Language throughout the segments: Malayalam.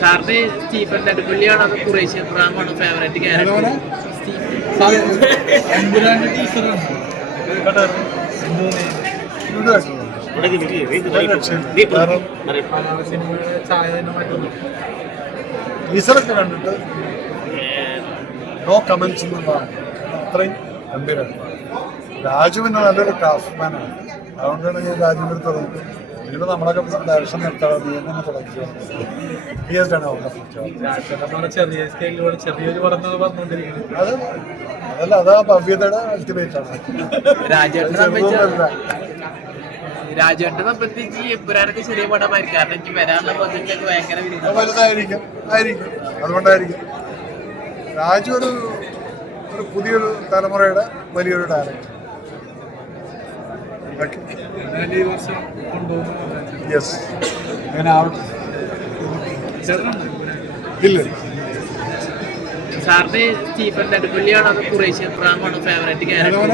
സാറിന് സ്റ്റീഫൻ നെടുമ്പള്ളിയാണോ അതോ ഖുറൈശി എബ്രഹാമാണോ ഫേവറേറ്റ് ക്യാരക്ടർ? ടീച്ചറൊക്കെ കണ്ടിട്ട് നോ കമന്റ്സ് എന്നുള്ളതാണ്. അത്രയും ഗംഭീരമാണ്. രാജുവിന് നല്ലൊരു ക്രാഫ്റ്റ്മാനാണ്. അതുകൊണ്ടാണ് ഞാൻ രാജുവിൻ്റെ തുടങ്ങി. ഇനിയിപ്പോൾ നമ്മളൊക്കെ ഡയറക്ഷൻ നിർത്താതെ നീ തന്നെ തുടങ്ങിയാണ്. അത് അതല്ല, അതാ ഭവ്യതയുടെ അൾട്ടിമേറ്റ് ആണ്. രാജുവിനെ സംബന്ധിച്ച് എപ്പുരാനൊക്കെ ചെറിയ പടമായിരിക്കും. കാരണം എനിക്ക് വരാനുള്ള പ്രൊജക്റ്റ് ഭയങ്കര വലുതായിരിക്കും. അതുകൊണ്ടായിരിക്കും രാജു ഒരു പുതിയൊരു തലമുറയുടെ വലിയൊരു ഡയറക്ടർ. യെസ്, അങ്ങനെ ആവട്ടെ. ഇല്ല, സാറിന് സ്റ്റീഫൻ നെടുമ്പള്ളിയാണോ അതോ ഖുറൈശി എബ്രഹാമാണോ ഫേവറേറ്റ് ക്യാരക്ടർ?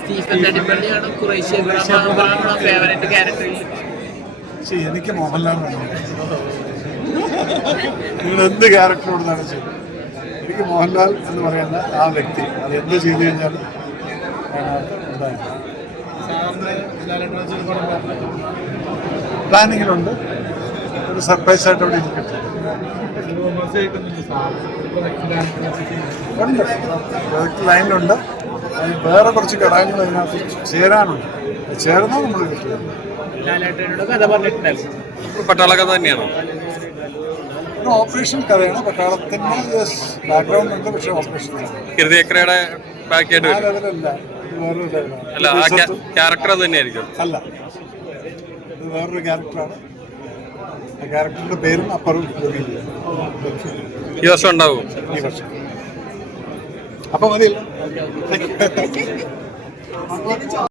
സ്റ്റീഫൻ നെടുമ്പള്ളിയാണോ ഖുറൈശി എബ്രഹാമാണോ ഫേവറേറ്റ് ക്യാരക്ടർ? എനിക്ക് മോഹൻലാലാണ്. നിങ്ങൾ എന്ത് ക്യാരക്ടറോടാണ് ചെയ്തത്? എനിക്ക് മോഹൻലാൽ എന്ന് പറയുന്ന ആ വ്യക്തി അത് എന്ത് ചെയ്തു കഴിഞ്ഞാൽ പ്ലാനിങ്ങിലുണ്ട്. ഒരു സർപ്രൈസ് ആയിട്ട് അവിടെ ഇരിക്കട്ടെ. ഉണ്ട്, ലൈനിലുണ്ട്. വേറെ കുറച്ച് ഘടകങ്ങൾ അതിനകത്ത് ചേരാനുണ്ട്. ചേർന്നാൽ നമ്മൾ കിട്ടുക. പട്ടാള കഥ തന്നെയാണോ? ഒരു ഓപ്പറേഷൻ കഥയാണ്. പട്ടാളത്തിൻ്റെ ബാക്ക്ഗ്രൗണ്ട് ഉണ്ട്, പക്ഷേ ഓപ്പറേഷൻ ഹൃദയക്രയുടെ ബാക്കിയായിട്ട് ആ ലെവലല്ല. ഇത് വേറൊരു ലെവലാണ്. അല്ല, ആ ക്യാരക്ടർ അത് തന്നെയായിരിക്കും. അല്ല, ഇത് വേറൊരു ക്യാരക്ടറാണ്. ആ ക്യാരക്ടറിൻ്റെ പേരും അപ്പുറം ഈ വർഷം ഉണ്ടാവും. ഈ വർഷം. അപ്പം മതിയല്ലോ.